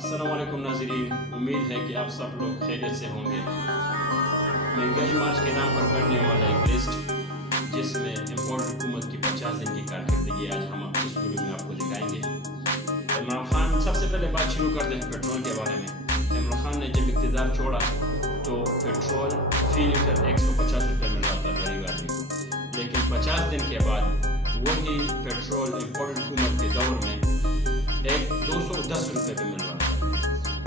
अस्सलाम वालेकुम नाज़रीन, उम्मीद है कि आप सब लोग खैरियत से होंगे। महंगाई मार्च के नाम पर बनने वाला एक लिस्ट जिसमें इम्पोर्टेड हुकूमत की 50 दिन की कारकर्दगी आज हम इस वीडियो में आपको दिखाएंगे। इमरान खान, सबसे पहले बात शुरू करते हैं पेट्रोल के बारे में। इमरान खान ने जब इक़्तिदार छोड़ा तो पेट्रोल फी लीटर 150 रुपये मिल रहा था गरीब आदमी को, लेकिन 50 दिन के बाद वही पेट्रोल इम्पोर्टेड हुकूमत के दौर में 210 रुपये पे मिल रहा था,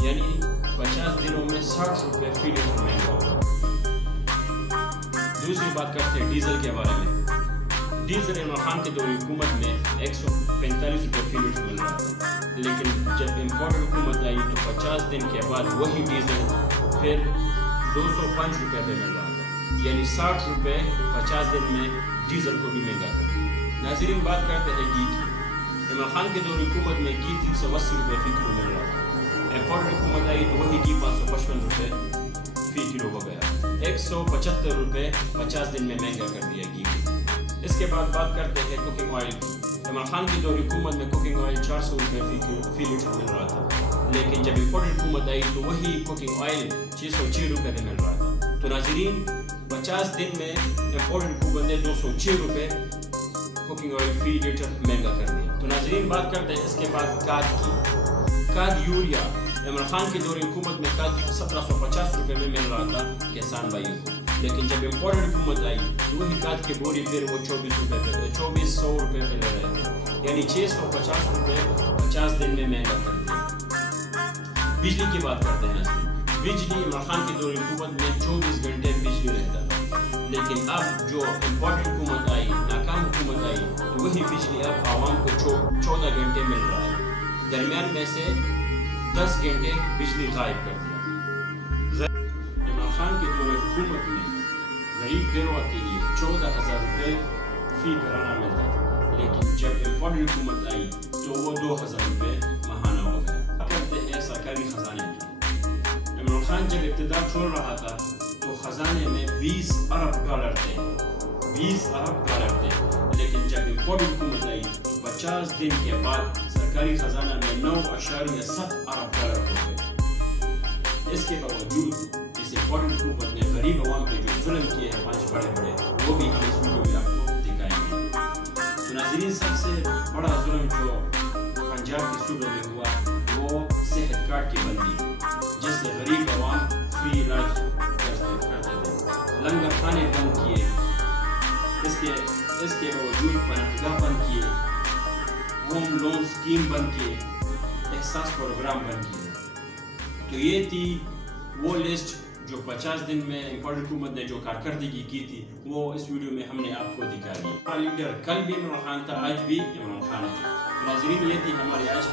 यानी 50 दिनों में 60 रुपये फी लीटर महंगा होगा। दूसरी बात करते हैं डीजल के बारे में। डीजल इमरान खान के दौर हुकूमत में 145 रुपये फी लीटर मिल रहा था, लेकिन जब इम्पोर्टेड हुकूमत आई तो 50 दिन के बाद वही डीजल फिर 205 रुपये पे मिल रहा था, यानी 60 रुपये 50 दिन में डीजल को भी महंगा कर दिया। नाज़रीन, बात करते हैं घी की। इमरान खान के दौर हुकूमत में घी 380 रुपये फी किलो मिल रहा था। इम्पोर्टेड हुकूमत आई तो वही घी 555 रुपये फी किलो हो गया। 175 रुपये 50 दिन में महंगा कर दिया घी को। इसके बाद बात करते हैं कुकिंग ऑयल। इमरान खान की दौर हुकूमत में कुकिंग ऑयल 400 रुपये फी लीटर मिल रहा था, लेकिन जब इम्पोर्टेड हुकूमत आई तो वही कुकिंग ऑयल 606 रुपये में मिल रहा था। तो नाज़रीन, 50 दिन में इम्पोर्टेड हुकूमत ने 206 रुपये कुकिंग ऑयल फी लीटर महंगा कर दिया। तो नाज़रीन, बात करते हैं इसके बाद खाद की। खाद यूरिया, इमरान खान की दौर हुकूमत में खाद 1750 रुपये में मिल रहा था किसान भाइयों को, लेकिन जब इम्पोर्टेड हुकूमत आई तो वही खाद की बोरी फिर वो 2400 रुपये पे ले रहे थे, यानी 650 रुपये 50 दिन में महंगा कर दिया। बिजली की बात करते हैं नाज़रीन। बिजली इमरान खान की दौर हुकूमत में 24 घंटे बिजली रहता था, लेकिन अब जो इम्पोर्टेड हुकूमत आई, नाकाम हुकूमत आई, तो वही बिजली अब आवाम को 14 घंटे मिल रहा है। दरमियान में से 10 घंटे बिजली गायब कर दिया। इमरान खान की दौर हुकूमत में गरीब बेरोआ के लिए 14,000 रुपये फी घराना मिलता था, लेकिन जब इम्पोर्टेड हुकूमत आई तो वो 2,000 रुपये माहाना हो गया। करते हैं सरकारी खजाने की। इमरान खान जब इक़्तिदार छोड़ रहा था तो खजाने में 20 अरब डॉलर थे, 20 अरब डॉलर थे, लेकिन जब इम्पोर्टेड हुकूमत आई तो 50 दिन के बाद सरकारी खजाना में 9.7 अरब डॉलर हो गए। इसके बावजूद इस इम्पोर्टेड हुकूमत ने गरीब अवाम पे जो जुल्म किए हैं 5 बड़े वो भी हम इस वीडियो में आपको दिखाएंगे। तो नाज़रीन, सबसे बड़ा जुल्म जो पंजाब के सूबे में हुआ वो सेहत कार्ड की बंदी, जिससे गरीब अवाम फ्री इलाज करते थे। लंगर खाने बंद किए, इसके बावजूद पनाहगाह बंद किए, होम लोन स्कीम बंद किए, एहसास प्रोग्राम बंद किए। तो ये थी वो लिस्ट जो 50 दिन में इम्पोर्टेड हुकूमत ने जो कारकर्दगी की थी, वो इस वीडियो में हमने आपको दिखा दी। लीडर कल भी इमरान खान था, आज भी इमरान खान है। नाज़रीन, ये थी हमारी आज